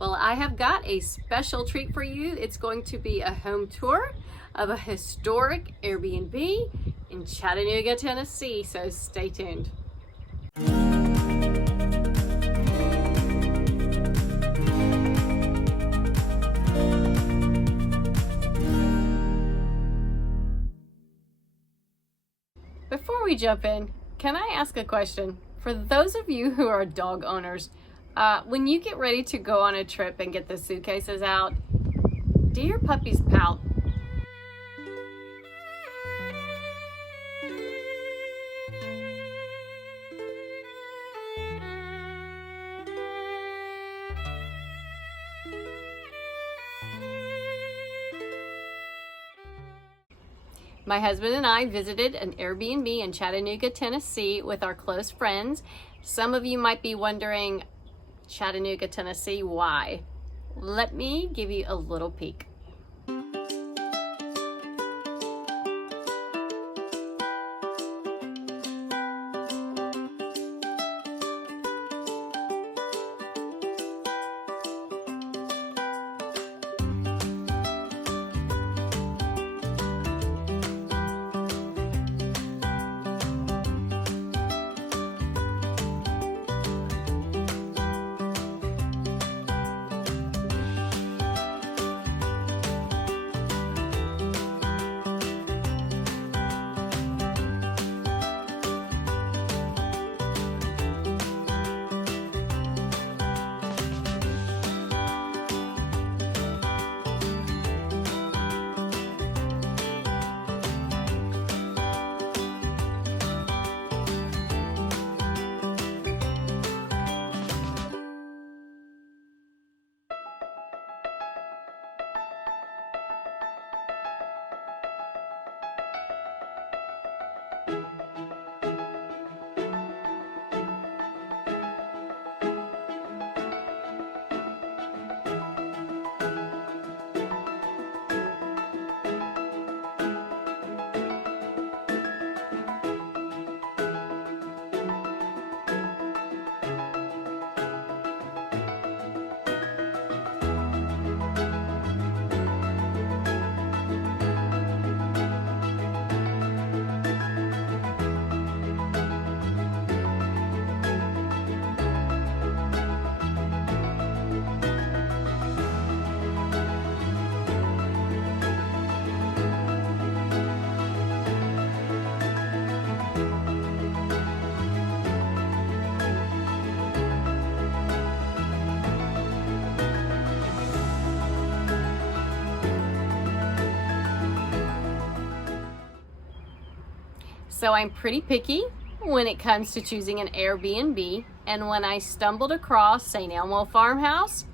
Well, I have got a special treat for you. It's going to be a home tour of a historic Airbnb in Chattanooga, Tennessee, so stay tuned. Before we jump in, can I ask a question? For those of you who are dog owners, when you get ready to go on a trip and get the suitcases out, do your puppies pout? My husband and I visited an Airbnb in Chattanooga, Tennessee with our close friends. Some of you might be wondering, Chattanooga, Tennessee, why? Let me give you a little peek. So I'm pretty picky when it comes to choosing an Airbnb, and when I stumbled across St. Elmo Farmhouse,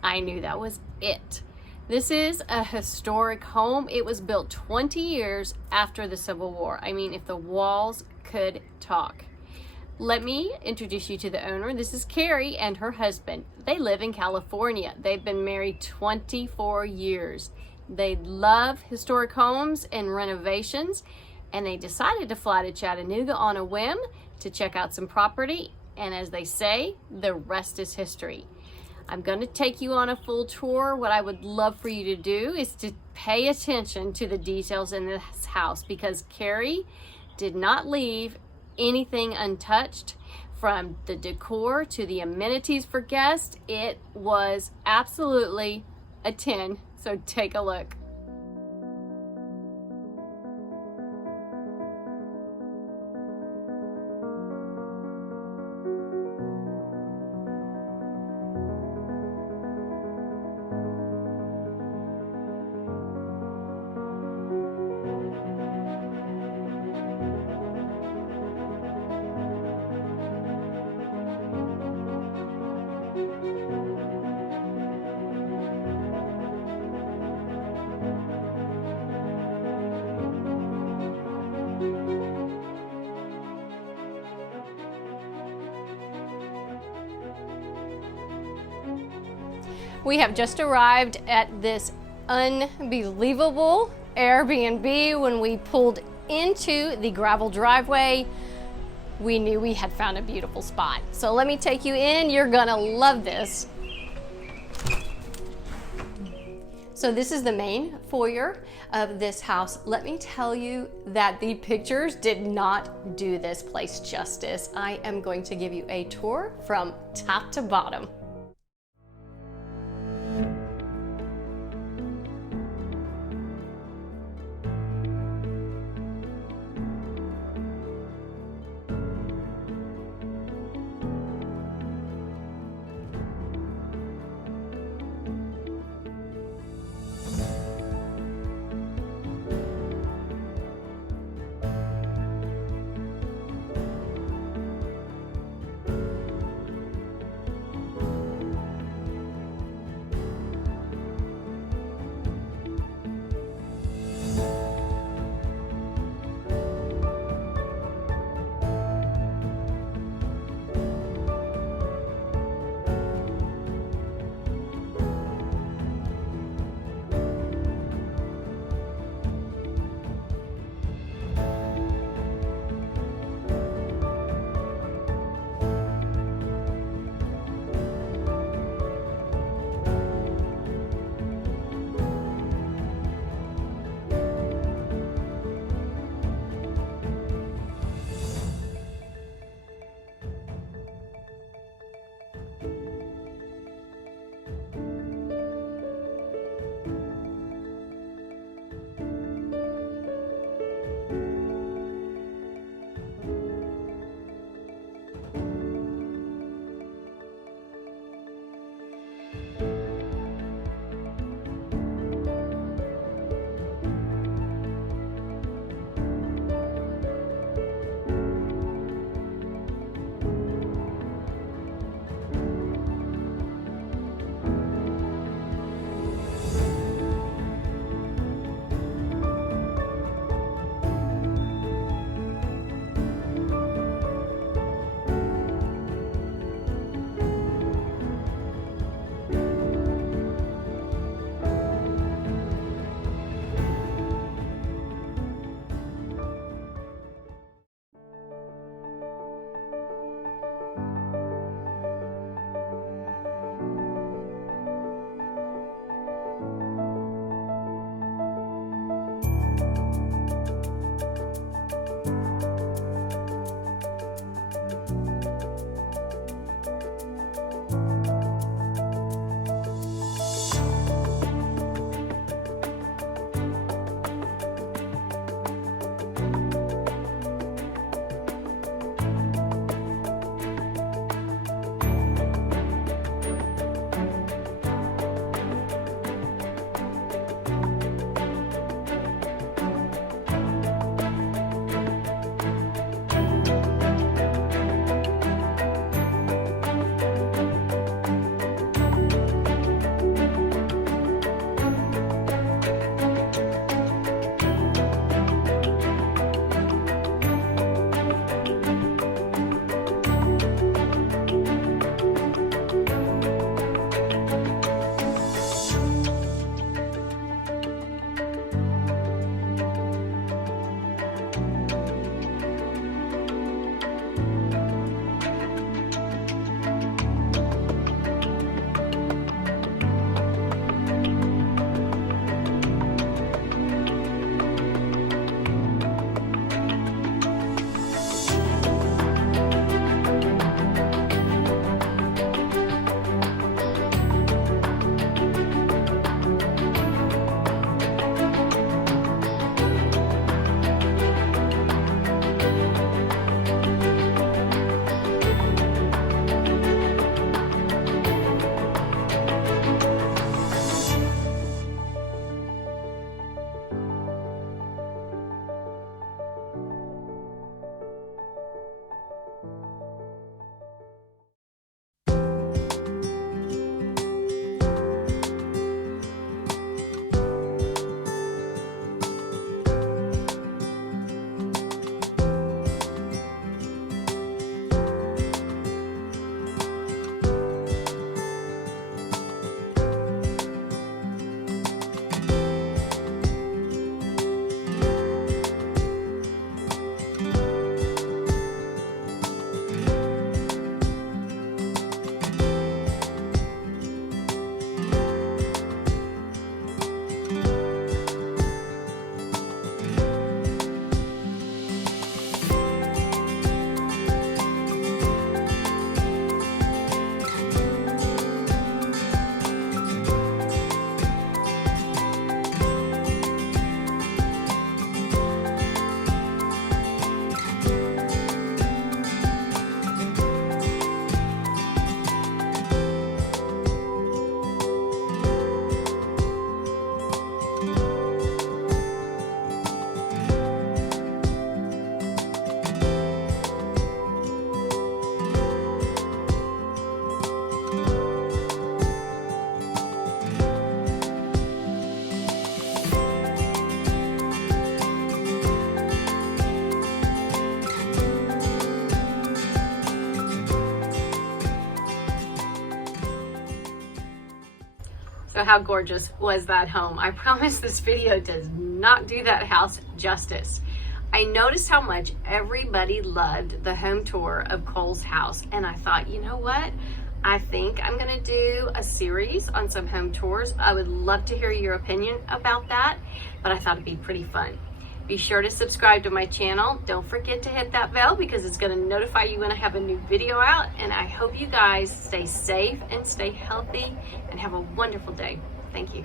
I knew that was it. This is a historic home. It was built 20 years after the Civil War. I mean, if the walls could talk. Let me introduce you to the owner. This is Carrie and her husband. They live in California. They've been married 24 years. They love historic homes and renovations, and they decided to fly to Chattanooga on a whim to check out some property, and as they say, the rest is history. I'm going to take you on a full tour. What I would love for you to do is to pay attention to the details in this house, because Carrie did not leave anything untouched. From the decor to the amenities for guests, it was absolutely a 10. So take a look. We have just arrived at this unbelievable Airbnb. When we pulled into the gravel driveway, we knew we had found a beautiful spot. So let me take you in. You're gonna love this. So this is the main foyer of this house. Let me tell you that the pictures did not do this place justice. I am going to give you a tour from top to bottom. So how gorgeous was that home? I promise this video does not do that house justice. I noticed how much everybody loved the home tour of Cole's house, and I thought, you know what? I think I'm gonna do a series on some home tours. I would love to hear your opinion about that, but I thought it'd be pretty fun. Be sure to subscribe to my channel. Don't forget to hit that bell because it's gonna notify you when I have a new video out. And I hope you guys stay safe and stay healthy and have a wonderful day. Thank you.